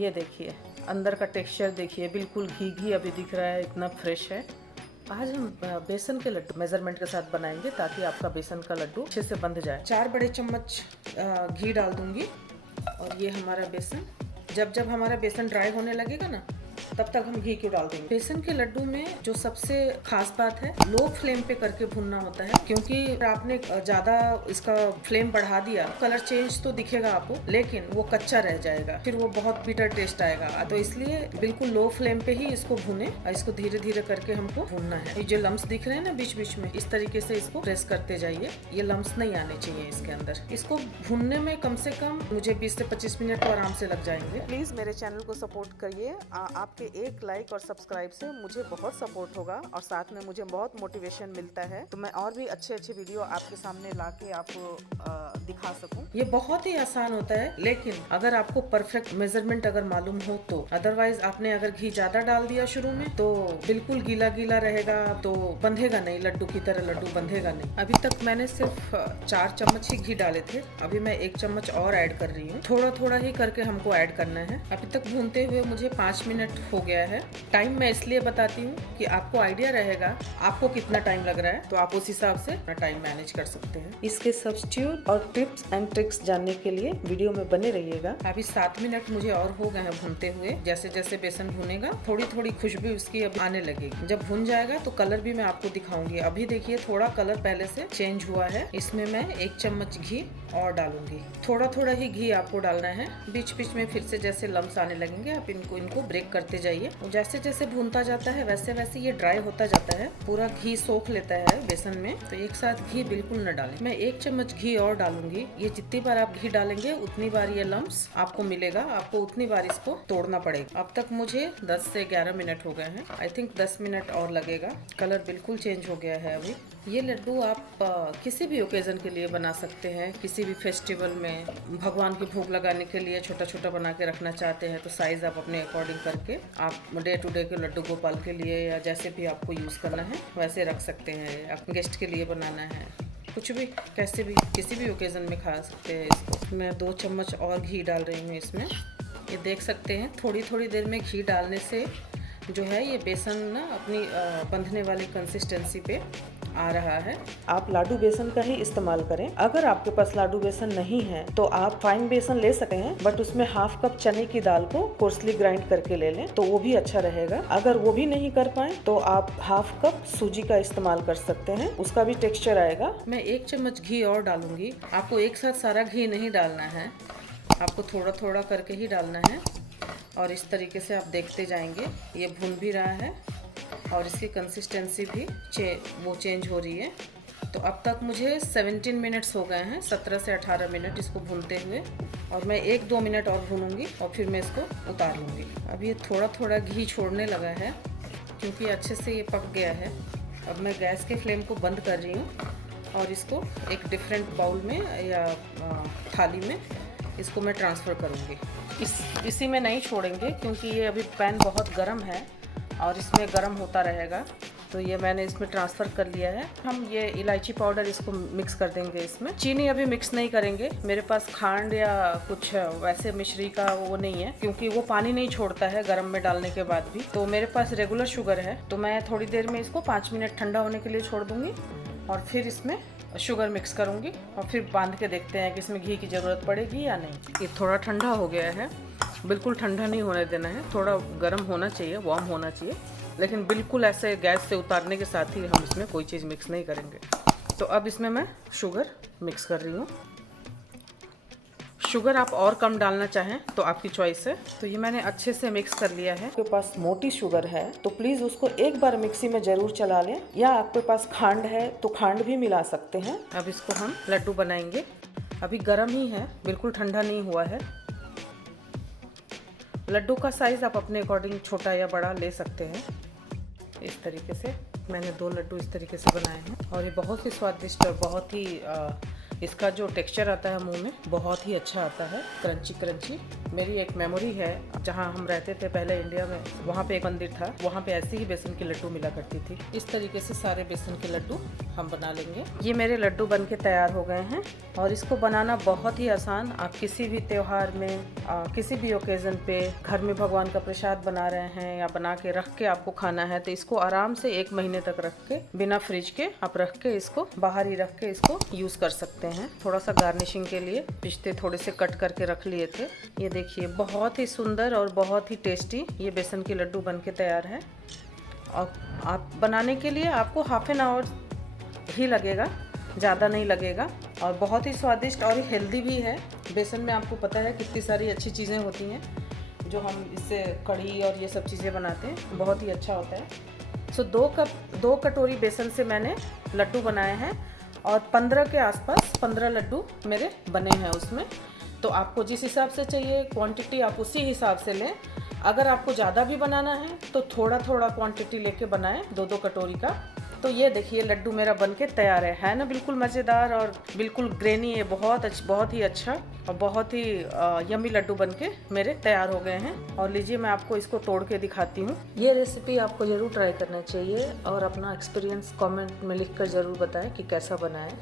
ये देखिए अंदर का टेक्सचर देखिए, बिल्कुल घी घी अभी दिख रहा है, इतना फ्रेश है। आज हम बेसन के लड्डू मेजरमेंट के साथ बनाएंगे ताकि आपका बेसन का लड्डू अच्छे से बंध जाए। 4 बड़े चम्मच घी डाल दूंगी और ये हमारा बेसन। जब जब हमारा बेसन ड्राई होने लगेगा ना, तब तक हम घी क्यों डाल देंगे। बेसन के लड्डू में जो सबसे खास बात है, लो फ्लेम पे करके भुनना होता है, क्योंकि आपने ज्यादा इसका फ्लेम बढ़ा दिया, कलर चेंज तो दिखेगा आपको, लेकिन वो कच्चा रह जाएगा, फिर वो बहुत बिटर टेस्ट आएगा। तो इसलिए बिल्कुल लो फ्लेम पे ही इसको भुने और इसको धीरे धीरे करके हमको भूनना है। ये जो लम्स दिख रहे हैं ना बीच बीच में, इस तरीके से इसको प्रेस करते जाइए, ये लम्स नहीं आने चाहिए इसके अंदर। इसको भूनने में कम से कम मुझे 20 से 25 मिनट तो आराम से लग जाएंगे। प्लीज मेरे चैनल को सपोर्ट करिए, आपके एक लाइक और सब्सक्राइब से मुझे बहुत सपोर्ट होगा और साथ में मुझे बहुत मोटिवेशन मिलता है, तो मैं और भी अच्छे अच्छे वीडियो आपके सामने ला के आपको दिखा सकूं। ये बहुत ही आसान होता है, लेकिन अगर आपको परफेक्ट मेजरमेंट अगर मालूम हो तो। अदरवाइज आपने अगर घी ज्यादा डाल दिया शुरू में तो बिल्कुल गीला गीला रहेगा, तो बंधेगा नहीं, लड्डू की तरह लड्डू बंधेगा नहीं। अभी तक मैंने सिर्फ 4 चम्मच ही घी डाले थे, अभी मैं 1 चम्मच और ऐड कर रही हूँ। थोड़ा थोड़ा ही करके हमको ऐड करना है। अभी तक भूनते हुए मुझे 5 मिनट हो गया है। टाइम मैं इसलिए बताती हूँ कि आपको आइडिया रहेगा आपको कितना टाइम लग रहा है, तो आप उस हिसाब से अपना टाइम मैनेज कर सकते हैं। इसके सब्स्टिट्यूट और टिप्स एंड ट्रिक्स जानने के लिए वीडियो में बने रहिएगा। अभी 7 मिनट मुझे और हो गए हैं भूनते हुए। जैसे जैसे बेसन भुनेगा थोड़ी थोड़ी खुशबू उसकी अब आने लगेगी। जब भुन जाएगा तो कलर भी मैं आपको दिखाऊंगी। अभी देखिए थोड़ा कलर पहले से चेंज हुआ है। इसमें मैं 1 चम्मच घी और डालूंगी। थोड़ा थोड़ा ही घी आपको डालना है। बीच बीच में फिर से जैसे लम्स आने लगेंगे, आप इनको ब्रेक करते जाइए। जैसे जैसे भूनता जाता है वैसे वैसे ये ड्राई होता जाता है, पूरा घी सोख लेता है बेसन में, तो एक साथ घी बिल्कुल न डालें। मैं 1 चम्मच घी और डालूंगी। ये जितनी बार आप घी डालेंगे उतनी बार ये लम्स आपको मिलेगा, आपको उतनी बार इसको तोड़ना पड़ेगा। अब तक मुझे 10 से 11 मिनट हो गए हैं। आई थिंक 10 मिनट और लगेगा। कलर बिल्कुल चेंज हो गया है अभी। ये लड्डू आप किसी भी ओकेजन के लिए बना सकते हैं। किसी भी फेस्टिवल में भगवान की भोग लगाने के लिए छोटा छोटा बना के रखना चाहते हैं तो साइज आप अपने अकॉर्डिंग करके आप डे टू डे के लड्डू गोपाल के लिए या जैसे भी आपको यूज़ करना है वैसे रख सकते हैं। आप गेस्ट के लिए बनाना है, कुछ भी कैसे भी किसी भी ओकेजन में खा सकते हैं इसको। मैं 2 चम्मच और घी डाल रही हूँ इसमें। ये देख सकते हैं थोड़ी थोड़ी देर में घी डालने से जो है ये बेसन ना अपनी बंधने वाली कंसिस्टेंसी पे आ रहा है। आप लाडू बेसन का ही इस्तेमाल करें। अगर आपके पास लाडू बेसन नहीं है तो आप फाइन बेसन ले सकते हैं, बट उसमें ½ कप चने की दाल को कोर्सली ग्राइंड करके ले लें तो वो भी अच्छा रहेगा। अगर वो भी नहीं कर पाए तो आप ½ कप सूजी का इस्तेमाल कर सकते हैं, उसका भी टेक्सचर आएगा। मैं 1 चम्मच घी और डालूंगी। आपको एक साथ सारा घी नहीं डालना है, आपको थोड़ा थोड़ा करके ही डालना है। और इस तरीके से आप देखते जाएंगे, ये भुन भी रहा है और इसकी कंसिस्टेंसी भी चेंज हो रही है। तो अब तक मुझे 17 मिनट्स हो गए हैं, 17 से 18 मिनट इसको भूनते हुए, और मैं 1-2 मिनट और भूनूंगी और फिर मैं इसको उतार लूँगी। अब ये थोड़ा थोड़ा घी छोड़ने लगा है क्योंकि अच्छे से ये पक गया है। अब मैं गैस के फ्लेम को बंद कर रही हूँ और इसको एक डिफरेंट बाउल में या थाली में इसको मैं ट्रांसफ़र करूँगी। इसी में नहीं छोड़ेंगे क्योंकि ये अभी पैन बहुत गर्म है और इसमें गर्म होता रहेगा, तो ये मैंने इसमें ट्रांसफ़र कर लिया है। हम ये इलायची पाउडर इसको मिक्स कर देंगे इसमें। चीनी अभी मिक्स नहीं करेंगे, मेरे पास खांड या कुछ वैसे मिश्री का वो नहीं है क्योंकि वो पानी नहीं छोड़ता है गर्म में डालने के बाद भी। तो मेरे पास रेगुलर शुगर है, तो मैं थोड़ी देर में इसको 5 मिनट ठंडा होने के लिए छोड़ दूँगी और फिर इसमें शुगर मिक्स करूँगी और फिर बांध के देखते हैं कि इसमें घी की ज़रूरत पड़ेगी या नहीं। ये थोड़ा ठंडा हो गया है, बिल्कुल ठंडा नहीं होने देना है, थोड़ा गर्म होना चाहिए, वार्म होना चाहिए, लेकिन बिल्कुल ऐसे गैस से उतारने के साथ ही हम इसमें कोई चीज़ मिक्स नहीं करेंगे। तो अब इसमें मैं शुगर मिक्स कर रही हूँ। शुगर आप और कम डालना चाहें तो आपकी चॉइस है। तो ये मैंने अच्छे से मिक्स कर लिया है। आपके पास मोटी शुगर है तो प्लीज़ उसको एक बार मिक्सी में ज़रूर चला लें, या आपके पास खांड है तो खांड भी मिला सकते हैं। अब इसको हम लड्डू बनाएंगे। अभी गर्म ही है, बिल्कुल ठंडा नहीं हुआ है। लड्डू का साइज़ आप अपने अकॉर्डिंग छोटा या बड़ा ले सकते हैं। इस तरीके से मैंने 2 लड्डू इस तरीके से बनाए हैं और ये बहुत ही स्वादिष्ट और बहुत ही इसका जो टेक्सचर आता है मुंह में बहुत ही अच्छा आता है, क्रंची क्रंची। मेरी एक मेमोरी है, जहाँ हम रहते थे पहले इंडिया में, वहाँ पे एक मंदिर था, वहाँ पे ऐसे ही बेसन के लड्डू मिला करती थी। इस तरीके से सारे बेसन के लड्डू हम बना लेंगे। ये मेरे लड्डू बन के तैयार हो गए हैं और इसको बनाना बहुत ही आसान। आप किसी भी त्योहार में किसी भी ओकेज़न पे घर में भगवान का प्रसाद बना रहे हैं या बना के रख के आपको खाना है तो इसको आराम से 1 महीने तक रख के बिना फ्रिज के आप रख के इसको बाहर ही रख के इसको यूज़ कर सकते हैं। थोड़ा सा गार्निशिंग के लिए पिस्ते थोड़े से कट करके रख लिए थे। ये देखिए बहुत ही सुंदर और बहुत ही टेस्टी ये बेसन के लड्डू बन के तैयार है। और आप बनाने के लिए आपको हाफ एन आवर ही लगेगा, ज़्यादा नहीं लगेगा। और बहुत ही स्वादिष्ट और हेल्दी भी है। बेसन में आपको पता है कितनी सारी अच्छी चीज़ें होती हैं जो हम इससे कढ़ी और ये सब चीज़ें बनाते हैं, बहुत ही अच्छा होता है। सो 2 कटोरी बेसन से मैंने लड्डू बनाए हैं और 15 के आसपास 15 लड्डू मेरे बने हैं उसमें। तो आपको जिस हिसाब से चाहिए क्वांटिटी आप उसी हिसाब से लें। अगर आपको ज़्यादा भी बनाना है तो थोड़ा थोड़ा क्वांटिटी लेके बनाएं, 2 कटोरी का। तो ये देखिए लड्डू मेरा बनके तैयार है ना, बिल्कुल मज़ेदार और बिल्कुल ग्रेनी है, बहुत ही अच्छा और बहुत ही यम्मी लड्डू बनके मेरे तैयार हो गए हैं। और लीजिए मैं आपको इसको तोड़ के दिखाती हूँ। ये रेसिपी आपको ज़रूर ट्राई करना चाहिए और अपना एक्सपीरियंस कमेंट में लिखकर ज़रूर बताएं कि कैसा बना है।